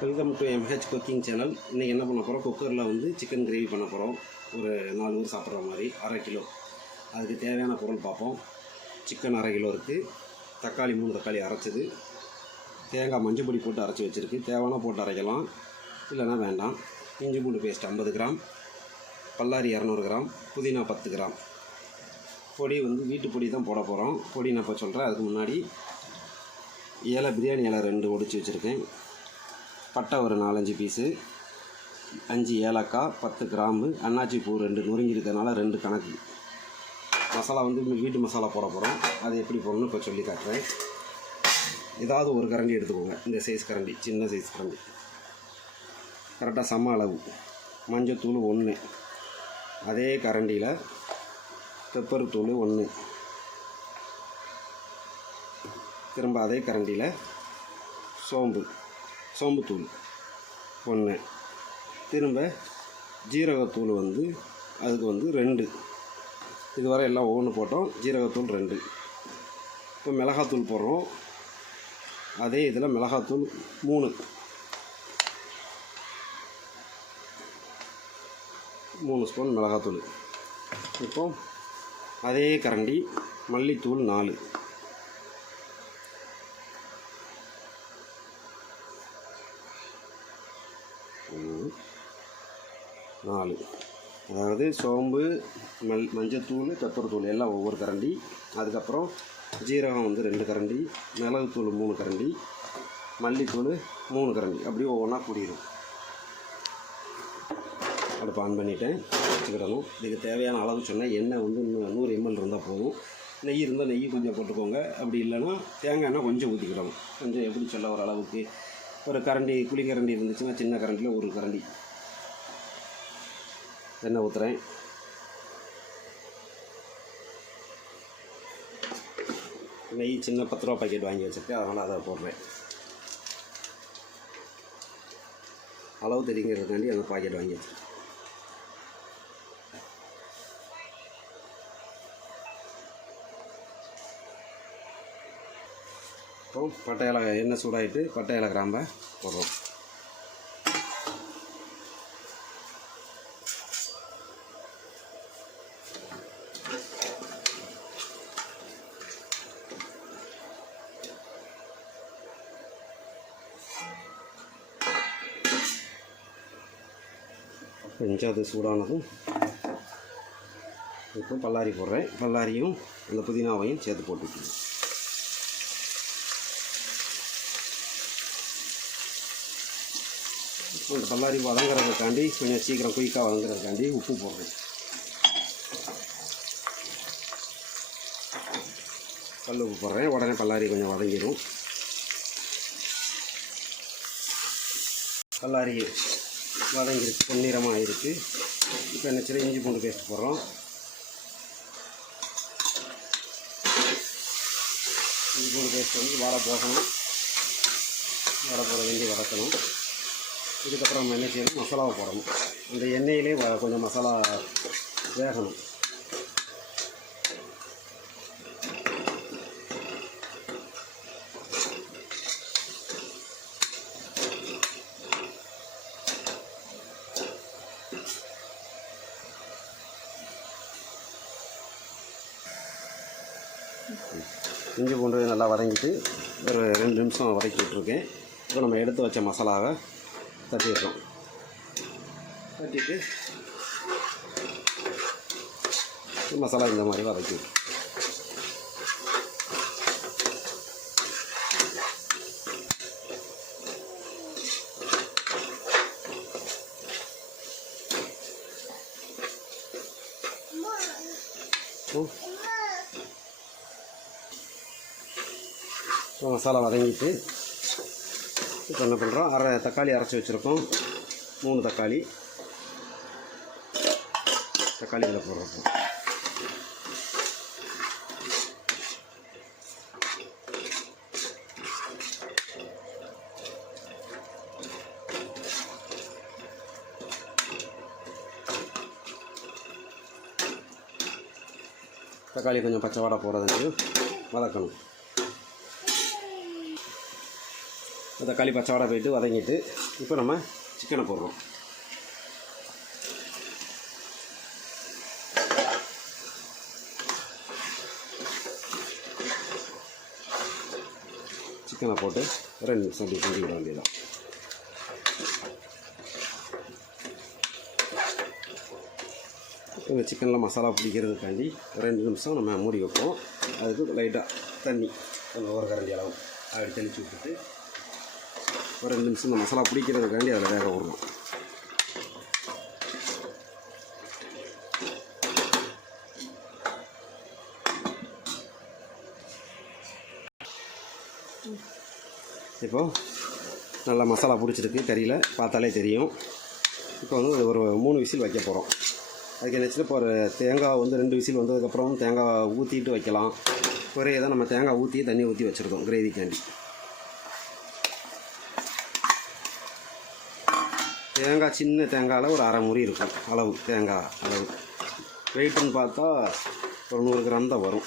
Welcome to MH cooking channel. இன்றைக்கி என்ன பண்ண போகிறோம், குக்கரில் வந்து சிக்கன் கிரேவி பண்ண போகிறோம். ஒரு 4 பேர் சாப்பிட்ற மாதிரி 1/2 கிலோ. அதுக்கு தேவையான பொருள் பார்ப்போம். சிக்கன் 1/2 கிலோ இருக்குது. தக்காளி 3 தக்காளி அரைச்சது, தேங்காய் மஞ்சள் பொடி போட்டு அரைச்சி வச்சுருக்கு. தேவையான போட்டு அரைக்கலாம், இல்லைனா வேண்டாம். இஞ்சி பூண்டு பேஸ்ட் 50 கிராம், பல்லாரி 200 கிராம், புதினா 10 கிராம். பொடி வந்து வீட்டு பொடி தான் போட போகிறோம். பொடி நான் இப்போ சொல்கிறேன். அதுக்கு முன்னாடி பிரியாணி இலை 2 ஒடிச்சு வச்சுருக்கேன். பட்டை ஒரு 4-5 பீஸு, 5 ஏலக்காய், 10 கிராம்பு, அன்னாச்சி பூ 2 நொறுங்கி இருக்கிறதுனால 2 கணக்கு. மசாலா வந்து வீட்டு மசாலா போட போகிறோம். அது எப்படி போடணும்னு இப்போ சொல்லி காட்டுறேன். ஏதாவது ஒரு கரண்டி எடுத்துக்கோங்க. இந்த சைஸ் கரண்டி, சின்ன சைஸ் கரண்டி, கரெக்டாக சம அளவு. மஞ்சத்தூள் 1, அதே கரண்டியில் பெப்பர் தூள் 1, திரும்ப அதே கரண்டியில் சோம்புத்தூள் 1, திரும்ப ஜீரகத்தூள் வந்து அதுக்கு வந்து 2. இதுவரை எல்லாம் ஒவ்வொன்று போட்டோம். ஜீரகத்தூள் 2. இப்போ மிளகாத்தூள் போடுறோம். அதே இதில் மிளகாத்தூள் 3 ஸ்பூன் மிளகாத்தூள். இப்போ அதே கரண்டி மல்லித்தூள் 4, அதாவது சோம்பு, மஞ்சத்தூள், பெப்பர் தூள் எல்லாம் ஒவ்வொரு கரண்டி. அதுக்கப்புறம் ஜீரகம் வந்து 2 கரண்டி, மிளகுத்தூள் 3 கரண்டி, மல்லித்தூள் 3 கரண்டி. அப்படியே ஒவ்வொன்றா கூடிடும். அடுப்பு ஆன் பண்ணிவிட்டேன், வச்சுக்கிடணும். இதுக்கு தேவையான அளவு சொன்னால் எண்ணெய் வந்து 100 ml இருந்தால் போதும். நெய் இருந்தால் நெய் கொஞ்சம் போட்டுக்கோங்க. அப்படி இல்லைன்னா தேங்காய் எண்ணெய் கொஞ்சம் ஊற்றிக்கிடணும். கொஞ்சம் எப்படி சொல்ல, ஒரு அளவுக்கு ஒரு கரண்டி, குழிக்கரண்டி இருந்துச்சுன்னா சின்ன கரண்டியில் 1 கரண்டி எண்ணெய் ஊற்றுறேன். நெய் சின்ன 10 ரூபா பாக்கெட் வாங்கி வச்சுருக்கேன், அதனால் அதை போடுறேன். அளவு தெரிங்கிறதுக்காண்டி அந்த பாக்கெட் வாங்கி வச்சுருக்கேன். அப்புறம் பட்டை இலை, எண்ணெய் சூடாகிட்டு பட்டை இலை கிராம்பை போடுறோம். கொஞ்சம் அது சூடானதும் இப்போ பல்லாரி போடுறேன். பல்லாரியும் அந்த புதினாவையும் சேர்த்து போட்டுக்கணும். இந்த பல்லாரி வதங்குறதுக்காண்டி, கொஞ்சம் சீக்கிரம் குயிக்காக வதங்குறதுக்காண்டி உப்பு போடுறேன். கல் உப்பு போடுறேன். உடனே பல்லாரி கொஞ்சம் வதங்கிடும். பல்லாரி வதங்கிருக்கு, பொன்னிறமாக இருக்குது. இப்போ என்ன செய்ய, இஞ்சி பூண்டு பேஸ்ட் போடுறோம். இஞ்சி பூண்டு பேஸ்ட் வந்து வர போகணும், வர போகிற வேண்டி வதக்கணும். இதுக்கப்புறம் நம்ம என்ன செய்யணும், மசாலாவை போடணும். அந்த எண்ணெயிலே கொஞ்சம் மசாலா வேகணும். இஞ்சி பூண்டு நல்லா வதங்கிட்டு ஒரு 2 நிமிஷம் வதக்கி விட்ருக்கேன். இப்போ நம்ம எடுத்து வச்ச மசாலாவை தட்டிடுறோம். தட்டிட்டு மசாலா இந்த மாதிரி வதக்கி மசாலா வதங்கிட்டு இப்போ என்ன பண்ணுறோம், தக்காளி அரைச்சி வச்சுருக்கோம். 3 தக்காளி இதில் போடுறோம். தக்காளி கொஞ்சம் பச்சை வாடை போகிறதுக்கு வதக்கணும். தக்காளி பச்சை வாடை போயிட்டு வதங்கிட்டு இப்போ நம்ம சிக்கனை போடுறோம். சிக்கனை போட்டு 2 நிமிஷம் அப்படி செஞ்சு விட வேண்டியதான். இந்த சிக்கனில் மசாலா பிடிக்கிறதுக்காண்டி 2 நிமிஷம் நம்ம மூடி வைப்போம். அதுக்கு லைட்டாக தண்ணி ஒரு கரண்டி அளவு அப்படி தெளித்து விட்டுட்டு ஒரு 2 நிமிஷம் இந்த மசாலா பிடிக்கிறதுக்காண்டி அதில் வேக விடணும். இப்போது நல்லா மசாலா பிடிச்சிருக்கு, கறியில் பார்த்தாலே தெரியும். இப்போ வந்து ஒரு 3 விசில் வைக்க போகிறோம். அதுக்கு என்ன இப்போ ஒரு தேங்காய் வந்து 2 விசில் வந்ததுக்கப்புறம் தேங்காய் ஊற்றிட்டு வைக்கலாம். ஒரே தான் நம்ம தேங்காய் ஊற்றி தண்ணி ஊற்றி வச்சுருக்கோம் கிரேவிக்காண்டி. தேங்காய் சின்ன தேங்காயில் ஒரு அரை முறி இருக்கும் அளவு, தேங்காய் அளவு. வெயிட்டுன்னு பார்த்தா ஒரு 100 கிராம் தான் வரும்.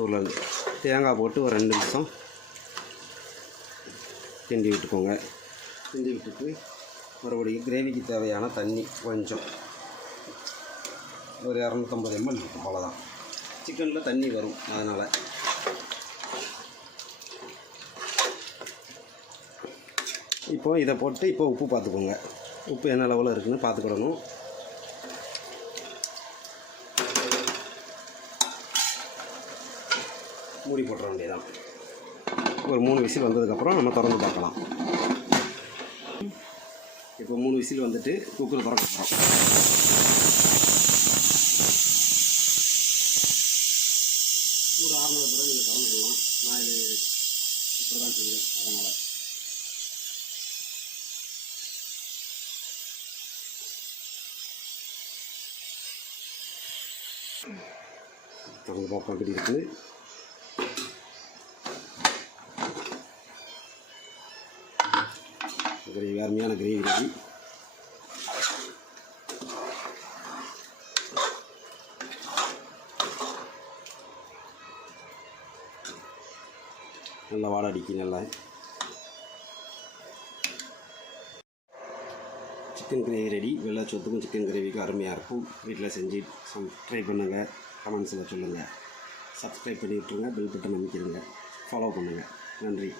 ஊர்லேருந்து தேங்காய் போட்டு ஒரு 2 நிமிஷம் கிண்டி விட்டுக்கோங்க. கிண்டி விட்டுட்டு மறுபடியும் கிரேவிக்கு தேவையான தண்ணி கொஞ்சம் ஒரு 250 ml இருக்கும், அவ்வளோதான். சிக்கனில் தண்ணி வரும், அதனால் இப்போ இதை போட்டு இப்போ உப்பு பார்த்துக்கோங்க. உப்பு என்ன லெவலில் இருக்குதுன்னு பார்த்துக்கிடணும். மூடி போட்டுற வேண்டியதான். ஒரு 3 விசில் வந்ததுக்கப்புறம் நம்ம திறந்து பார்க்கலாம். இப்போ 3 விசில் வந்துட்டு குக்கர் திறக்க போகிறோம். ஒரு 600 தடவை நீங்கள் திறந்துக்கலாம். நான் இது இப்படி தான் செய்வேன், அதனால் திறந்து பார்ப்போம் எப்படி இருக்குது. கிரேவி அருமையான கிரேவி ரெடி. நல்லா வாடை அடிக்கி. நல்லா சிக்கன் கிரேவி ரெடி. வெள்ளை சோத்துக்கும் சிக்கன் கிரேவிக்கும் அருமையாக இருக்கும். வீட்டில் செஞ்சு ட்ரை பண்ணுங்கள். கமெண்ட்ஸில் சொல்லுங்கள். சப்ஸ்கிரைப் பண்ணி விட்டுருங்க. Bell button அமைக்கிடுங்க. ஃபாலோ பண்ணுங்கள். நன்றி.